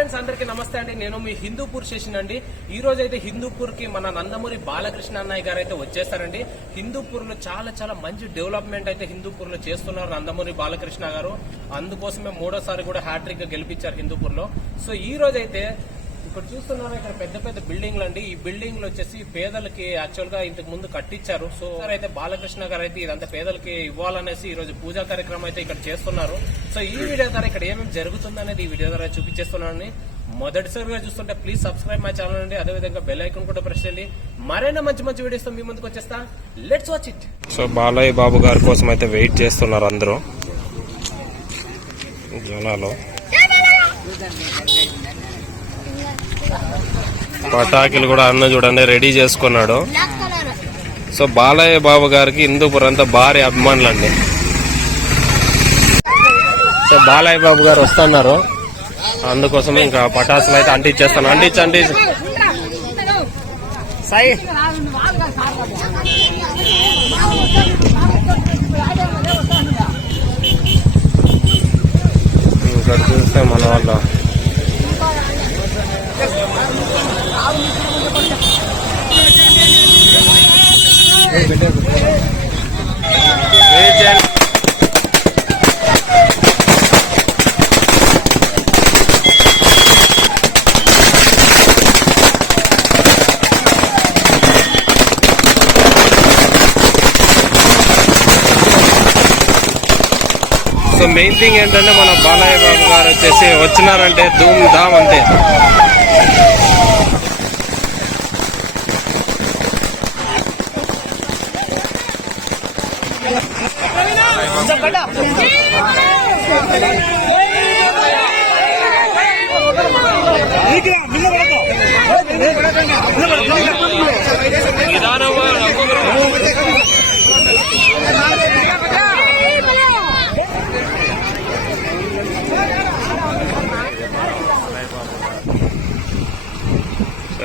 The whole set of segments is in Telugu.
ఫ్రెండ్స్ అందరికీ నమస్తే అండి. నేను మీ హిందూపూర్ స్టేషన్ అండి. ఈ రోజు అయితే హిందూపూర్కి మన నందమూరి బాలకృష్ణ అన్నయ్య గారు అయితే వచ్చేస్తారండి. హిందూపూర్లో చాలా చాలా మంచి డెవలప్మెంట్ అయితే హిందూపూర్లో చేస్తున్నారు నందమూరి బాలకృష్ణ గారు. అందుకోసమే మూడోసారి కూడా హ్యాట్రిక్గా గెలిపించారు హిందూపూర్లో సో ఈ రోజు అయితే ఇక్కడ చూస్తున్నారా ఇక్కడ పెద్ద పెద్ద బిల్డింగ్లు అండి. ఈ బిల్డింగ్లు వచ్చేసి పేదలకి యాక్చువల్గా ఇంతకు ముందు కట్టించారు సో సార్ అయితే బాలకృష్ణ గారు అయితే ఇదంతా పేదలకి ఇవ్వాలనేసి ఈ రోజు పూజా కార్యక్రమం అయితే ఇక్కడ చేస్తున్నారు. సో ఈ వీడియో ద్వారా ఇక్కడ ఏమేమి జరుగుతుంది అనేది ఈ వీడియో ద్వారా చూపించేస్తున్నాను మొదటిసారిగా చూస్తుంటే ప్లీజ్ సబ్స్క్రైబ్ మై ఛానల్ అండి. అదేవిధంగా బెల్ ఐకన్ కూడా ప్రెస్ చేయండి. మరైనా మంచి మంచి వీడియోస్ మీ ముందుకు వచ్చేస్తా. Let's watch it so Balayya Babu గారి కోసం అయితే వెయిట్ చేస్తున్నారు అందరూ. జనాలు. పటాకులు కూడా అన్న చూడండి రెడీ చేసుకున్నాడు. సో బాలయ్య బాబు గారికి హిందూపురం అంతా భారీ అభిమానులు అండి సో బాలయ్య బాబు గారు వస్తున్నారు. అందుకోసం ఇంకా పటాసులు అయితే అంటించేస్తాను. అంటించి అంటించి సాయి. ఇక్కడ చూస్తే మన వాళ్ళు వెయిట్ చేయండి. సో మెయిన్ థింగ్ ఏంటంటే మన బాలయ్య బాబు గారు వచ్చేసి వచ్చినారంటే ధూమ్ ధామ్ అంటే.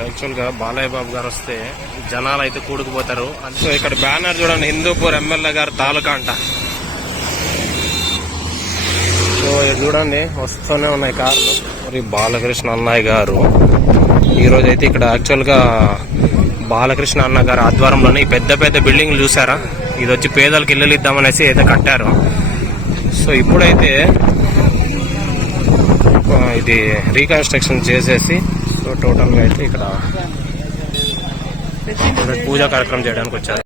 యాక్చువల్గా బాలయ్య బాబు గారు వస్తే జనాలు అయితే కూడుకుపోతారు. సో ఇక్కడ బ్యానర్ చూడండి హిందూపూర్ ఎమ్మెల్యే గారు తాలూకా అంట. సో ఇది చూడండి వస్తూనే ఉన్నాయి కార్లు. మరి బాలకృష్ణ అన్నయ్య గారు. ఈ రోజు అయితే ఇక్కడ యాక్చువల్గా బాలకృష్ణ అన్న గారు ఆధ్వర్యంలోనే ఈ పెద్ద పెద్ద బిల్డింగ్లు చూసారా? ఇది వచ్చి పేదలకు ఇల్లులు ఇద్దామనేసి అయితే కట్టారు. సో ఇప్పుడైతే ఇది రీకన్స్ట్రక్షన్ చేసేసి సో టోటల్గా అయితే ఇక్కడ ఇక్కడ పూజా కార్యక్రమం చేయడానికి వచ్చారు.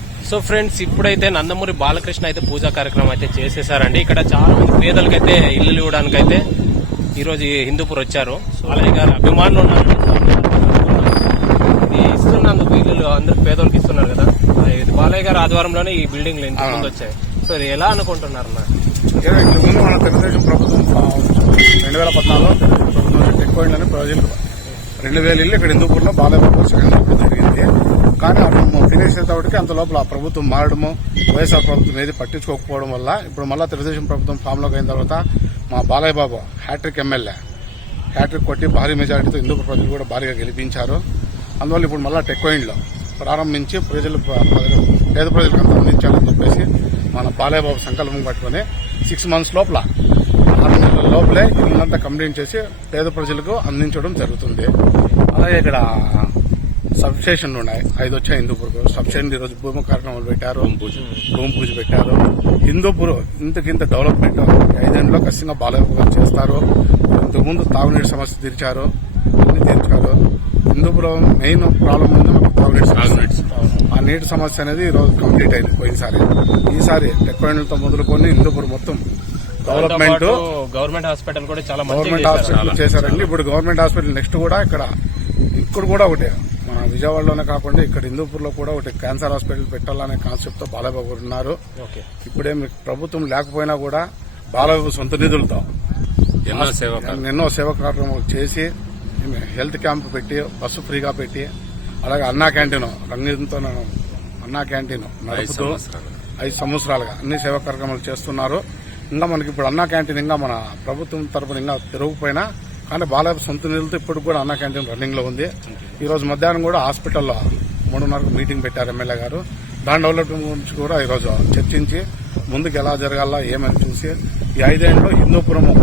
సో ఫ్రెండ్స్ ఇప్పుడైతే నందమూరి బాలకృష్ణ అయితే పూజా కార్యక్రమం అయితే చేసేసారండి. ఇక్కడ చాలా మంది పేదలకైతే ఇల్లు ఇవ్వడానికి అయితే ఈ రోజు హిందూపూర్ వచ్చారు. సో గారు అభిమానులు ఉన్నారు. ఇది ఇస్తున్నందుకు ఇల్లు అందరూ పేదోళ్ళకి ఇస్తున్నారు కదా. ఇది బాలయ్య గారు ఆధ్వర్యంలోనే ఈ బిల్డింగ్లు ఎంత ముందు వచ్చాయి. సో ఇది ఎలా అనుకుంటున్నారు అన్న? ఇంతకు మన తెలుగుదేశం ప్రభుత్వం రెండు వేల పద్నాలుగులో తెలుగుదేశం ప్రభుత్వం రెండు వేల ఇల్లు ఇక్కడ హిందూపూర్లో బాలయ్యబాబు సెకండ్ జరిగింది. కానీ తినేసిన తోటికి అంత లోపల ఆ ప్రభుత్వం మారడము వైఎస్ఆర్ ప్రభుత్వం ఏది పట్టించుకోకపోవడం వల్ల ఇప్పుడు మళ్ళా తెలుగుదేశం ప్రభుత్వం ఫామ్లోకి అయిన తర్వాత మా Balayya Babu hat-trick MLA hat-trick కొట్టి భారీ మెజారిటీతో హిందూ ప్రజలు కూడా భారీగా గెలిపించారు. అందువల్ల ఇప్పుడు మళ్ళా టెక్కోయిన్లో ప్రారంభించి ప్రజలు పేద ప్రజలకు అందించాలని చెప్పేసి మన బాలయ్య బాబు సంకల్పం పట్టుకొని సిక్స్ మంత్స్ లోపల ఆరు నెలల లోపలే ఇల్లంతా కంప్లీట్ చేసి పేద ప్రజలకు అందించడం జరుగుతుంది. అలాగే ఇక్కడ సబ్ స్టేషన్లు ఉన్నాయి. ఐదు వచ్చాయి హిందూపూర్కు. సబ్ స్టేషన్ ఈరోజు భూమి కార్యక్రమాలు పెట్టారు. భూమి పూజ. పెట్టారు. హిందూపూర్ ఇంతకింత డెవలప్మెంట్ ఐదేళ్ళలో ఖచ్చితంగా బాలయ్య గారు చేస్తారు. ఇంతకుముందు తాగునీటి సమస్య తీర్చారు. అన్ని తీర్చారు హిందూపురం మెయిన్ ప్రాబ్లం ఉంది మాకు తాగునీటి సమస్య. ఆ నీటి సమస్య అనేది ఈ రోజు కంప్లీట్ అయింది పోయినసారి. ఈసారి టెక్వాయిన్లతో మొదలుకొని హిందూపూర్ మొత్తం డెవలప్మెంట్ గవర్నమెంట్ హాస్పిటల్ కూడా చాలా గవర్నమెంట్ హాస్పిటల్ చేశారండి. ఇప్పుడు గవర్నమెంట్ హాస్పిటల్ నెక్స్ట్ కూడా ఇక్కడ ఇక్కడ కూడా ఒకటి. విజయవాడలోనే కాకుండా ఇక్కడ హిందూపూర్లో కూడా ఒకటి క్యాన్సర్ హాస్పిటల్ పెట్టాలనే కాన్సెప్ట్తో బాలబాబు ఉన్నారు. ఓకే. ఇప్పుడే మీకు ప్రభుత్వం లేకపోయినా కూడా బాలబాబు సొంత నిధులతో ఎన్నో సేవ కార్యక్రమాలు చేసి హెల్త్ క్యాంప్ పెట్టి బస్సు ఫ్రీగా పెట్టి అలాగే అన్నా క్యాంటీన్ రంగంతో అన్నా క్యాంటీన్ నడుపుతూ. ఐదు సంవత్సరాలుగా అన్ని సేవా కార్యక్రమాలు చేస్తున్నారు. ఇంకా మనకి ఇప్పుడు అన్నా క్యాంటీన్ ఇంకా మన ప్రభుత్వం తరపున ఇంకా తిరగకపోయినా కానీ బాలయ్య సొంత నిధులతో ఇప్పటికి కూడా అన్న క్యాంటీన్ రన్నింగ్లో ఉంది. ఈ రోజు మధ్యాహ్నం కూడా హాస్పిటల్లో మూడున్నరకు మీటింగ్ పెట్టారు ఎమ్మెల్యే గారు. దాని డెవలప్మెంట్ గురించి కూడా ఈరోజు చర్చించి ముందుకు ఎలా జరగాలా ఏమని చూసి ఈ ఐదేళ్ళలో హిందూపురము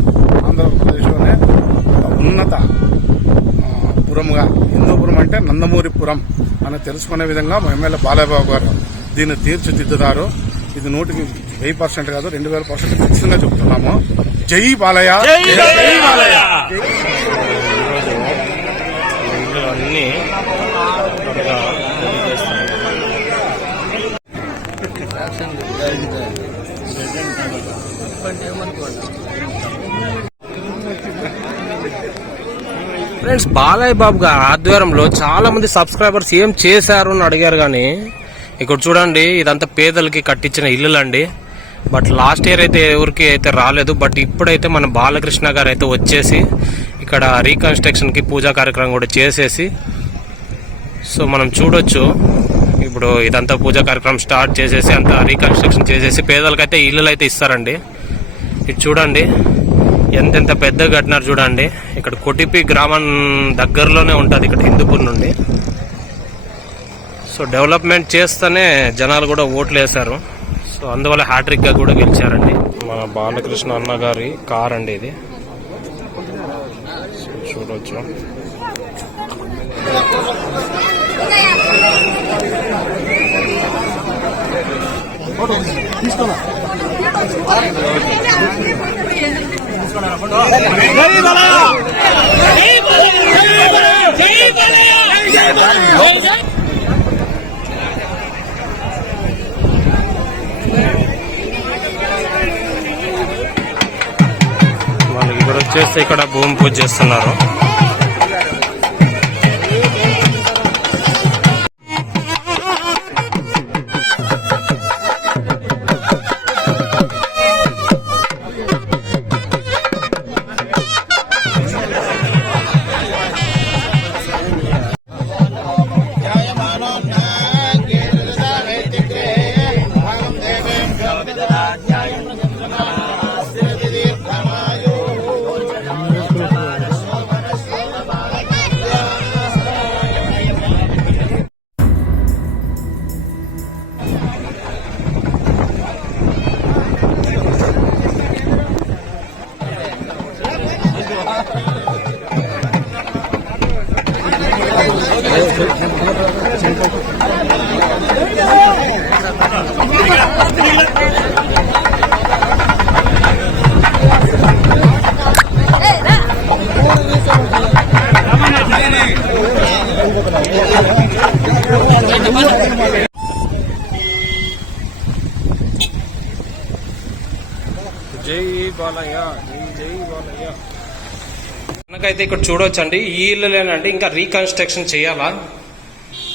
ఆంధ్రప్రదేశ్లోనే ఉన్నత పురంగా పురముగా. హిందూపురం అంటే నందమూరిపురం అని తెలుసుకునే విధంగా మా ఎమ్మెల్యే బాలయ్యబాబు గారు దీన్ని తీర్చిదిద్దుతారు. ఇది నూటికి వెయ్యి పర్సెంట్ కాదు రెండు వేల పర్సెంట్ ఖచ్చితంగా చెప్తున్నాము. జై బాలయ్య! జై బాలయ్య! ఇల్లు అన్ని త్వరగా ఫ్రెండ్స్ బాలయ్య బాబు గారి ఆధ్వర్యంలో చాలా మంది సబ్స్క్రైబర్స్ ఏం చేశారు అని అడిగారు కానీ ఇక్కడ చూడండి ఇదంతా పేదలకి కట్టించిన ఇల్లులండి. బట్ లాస్ట్ ఇయర్ అయితే ఎవరికి అయితే రాలేదు బట్ ఇప్పుడైతే మన బాలకృష్ణ గారు అయితే వచ్చేసి ఇక్కడ రీకన్స్ట్రక్షన్కి పూజా కార్యక్రమం కూడా చేసేసి సో మనం చూడొచ్చు. ఇప్పుడు ఇదంతా పూజా కార్యక్రమం స్టార్ట్ చేసేసి అంతా రీకన్స్ట్రక్షన్ చేసేసి పేదలకైతే ఇల్లులు అయితే ఇస్తారండి. ఇది చూడండి ఎంతెంత పెద్ద కట్టినారు చూడండి. ఇక్కడ కొటిపి గ్రామం దగ్గరలోనే ఉంటుంది ఇక్కడ హిందూపూర్ నుండి. సో డెవలప్మెంట్ చేస్తేనే జనాలు కూడా ఓట్లు వేశారు. సో అందువల్ల హ్యాట్రిక్గా కూడా గెలిచారండి. మన బాలకృష్ణ అన్న గారి కార్ అండి ఇది. సో చూడొచ్చు. వచ్చేసి ఇక్కడ భూమి పూజ చేస్తున్నారు. జై బాలయ్య జై జై బాలయ్య. మనకైతే ఇక్కడ చూడొచ్చండి. ఈ ఇల్లులేనండి ఇంకా రీకన్స్ట్రక్షన్ చేయాలా?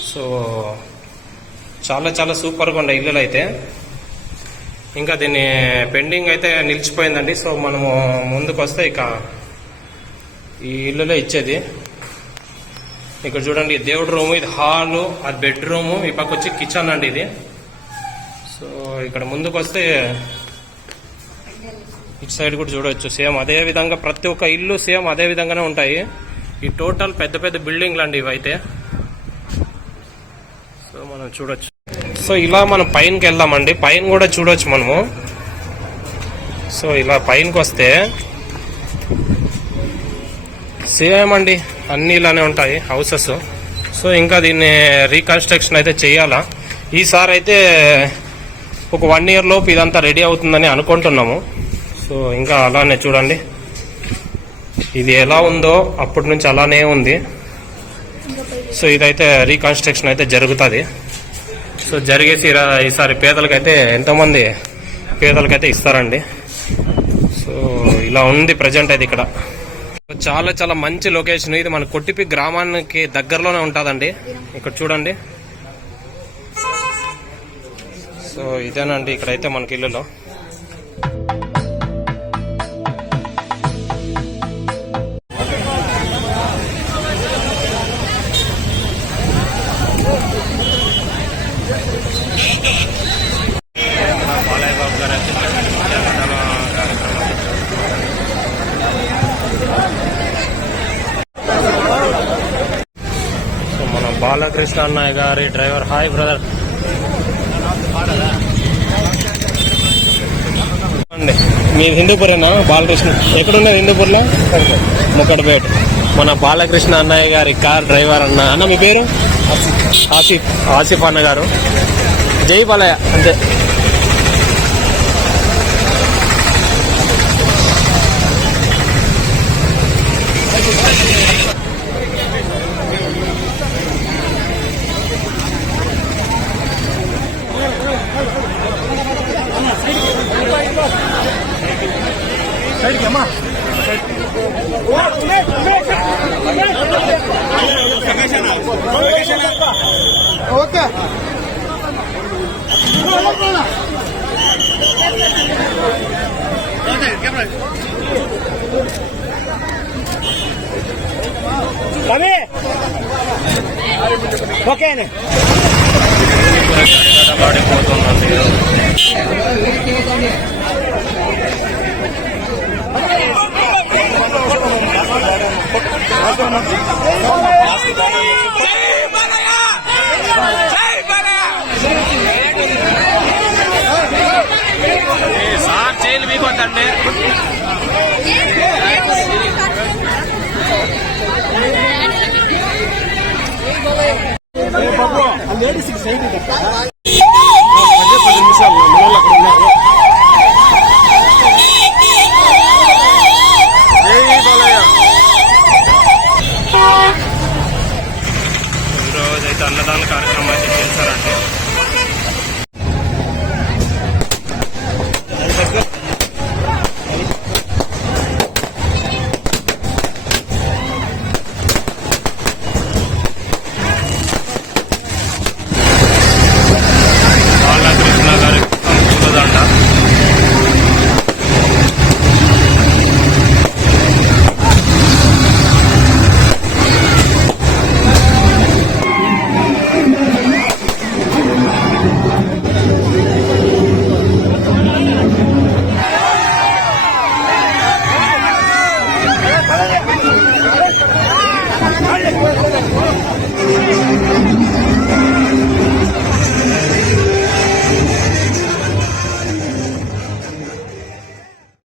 సో చాలా చాలా సూపర్గా ఉండే ఇల్లులు అయితే ఇంకా దీన్ని పెండింగ్ అయితే నిలిచిపోయిందండి. సో మనము ముందుకు వస్తే ఇక ఈ ఇల్లులో ఇచ్చేది. ఇక్కడ చూడండి దేవుడు దేవుడి రూము ఇది హాలు అది బెడ్రూము ఈ పక్క వచ్చి కిచెన్ అండి ఇది. సో ఇక్కడ ముందుకు వస్తే ఇటు సైడ్ కూడా చూడవచ్చు సేమ్ అదే విధంగా ప్రతి ఒక్క ఇల్లు సేమ్ అదే విధంగానే ఉంటాయి. ఈ టోటల్ పెద్ద పెద్ద బిల్డింగ్లు అండి ఇవైతే సో మనం చూడొచ్చు. సో ఇలా మనం పైనకి వెళ్దామండి. పైన కూడా చూడొచ్చు మనము. సో ఇలా పైనకి వస్తే సేమ్ అండి. అన్ని ఇలానే ఉంటాయి హౌసెస్. సో ఇంకా దీన్ని రీకన్స్ట్రక్షన్ అయితే చేయాలా? ఈసారి అయితే ఒక వన్ ఇయర్ లోపు ఇదంతా రెడీ అవుతుందని అనుకుంటున్నాము. సో ఇంకా అలానే చూడండి. ఇది ఎలా ఉందో అప్పటి నుంచి అలానే ఉంది. సో ఇదైతే రీకన్స్ట్రక్షన్ అయితే జరుగుతుంది. సో జరిగేసి ఈరా- ఈసారి పేదలకైతే ఎంతోమంది పేదలకైతే ఇస్తారండి. సో ఇలా ఉంది ప్రజెంట్ అయితే ఇక్కడ. చాలా చాలా మంచి లొకేషన్ ఇది మన కొట్టిపి గ్రామానికి దగ్గరలోనే ఉంటుందండి. ఇక్కడ చూడండి. సో ఇదేనండి ఇక్కడైతే మనకి ఇల్లులో. బాలకృష్ణ అన్నయ్య గారి డ్రైవర్. హాయ్ బ్రదర్ మీరు హిందూపురేనా? బాలకృష్ణ. ఎక్కడున్నది హిందూపూర్లో? ముక్కడపేట మన బాలకృష్ణ అన్నయ్య గారి కార్ డ్రైవర్ అన్న. అన్న మీ పేరు? ఆసిఫ్. ఆసిఫ్. అన్న గారు. జై బాలయ్య. అంతే పడిపోతుందండి సార్ చేయలు మీకు వద్దండి ఈరోజు